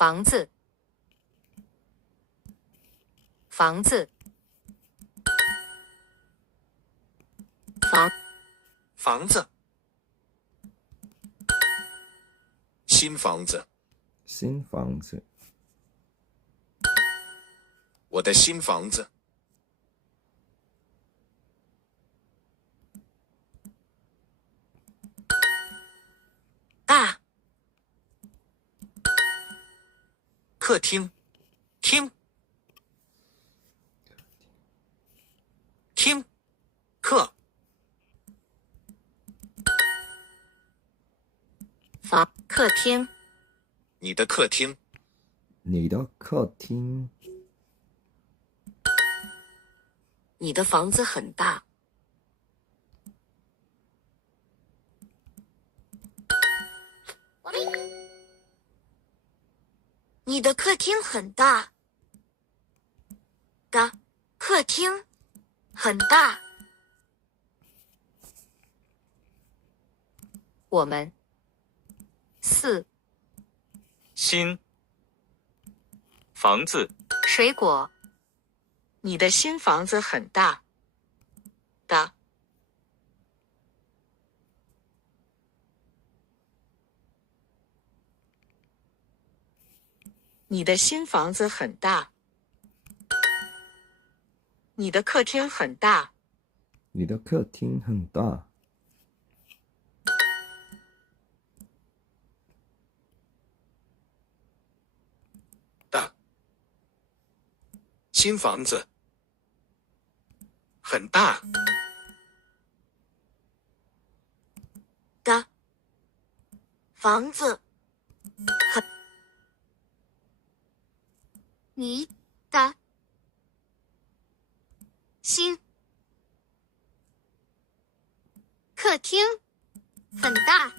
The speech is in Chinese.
房子，房子，房子，新房子，新房子，我的新房子，大，客厅，厅，厅，客，客厅，你的客厅，你的客厅，你的房子很大。你的客厅很大。的客厅很大。我们四新房子，水果。你的新房子很大。的你的新房子很大。你的客厅很大。你的客厅很大。大，新房子，很大。的房子很。你的新客厅很大。